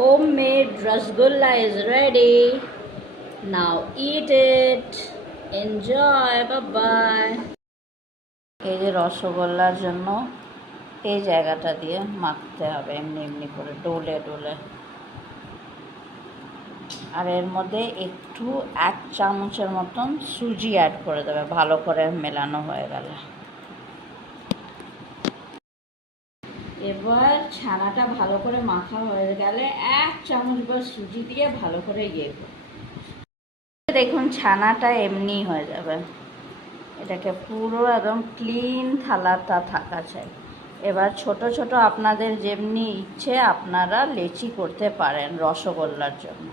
homemade rasgulla is ready. Now eat it. Enjoy. Bye bye. এই যে রসগোল্লার জন্য এই জায়গাটা দিয়ে মাখতে হবে এমনি এমনি করে ডোলে ডোলে। আর এর মধ্যে একটু 1 চামচের মতন সুজি অ্যাড করে দেবে ভালো করে মেলানো হয়ে গেলে। এবার ছানাটা ভালো করে মাখা হয়ে গেলে 1 চামচ বা সুজি দিয়ে ভালো করে দেখুন ছানাটা এমনি হয়ে যাবে। এটাকে পুরো একদম ক্লিন থালাটা থাকা চাই। এবার ছোট ছোট আপনাদের যেমনি ইচ্ছে আপনারা লেচি করতে পারেন রসগোল্লার জন্য।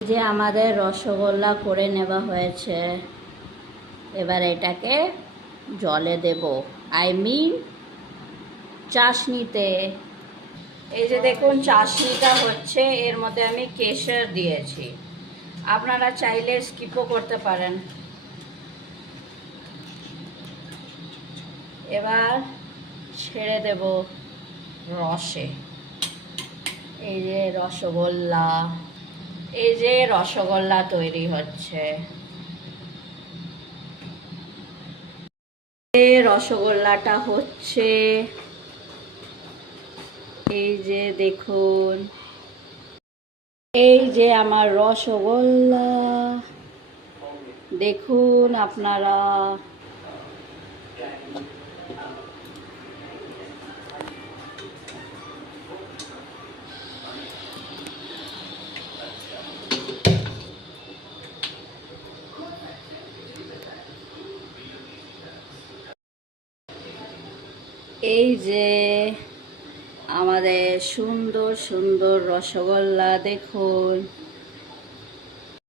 যে আমাদের রসগোল্লা করে নেওয়া হয়েছে, এবার এটাকে জলে দেব, চাশনিতে। এই যে দেখুন চাশনিটা হচ্ছে, এর মধ্যে আমি কেশর দিয়েছি, আপনারা চাইলে স্কিপও করতে পারেন। এবার ছেড়ে দেব রসে। এই যে রসগোল্লা তৈরি হচ্ছে। রসগোল্লাটা হচ্ছে, এই যে দেখুন, এই যে আমার রসগোল্লা দেখুন আপনারা। এই যে আমাদের সুন্দর সুন্দর রসগোল্লা দেখুন।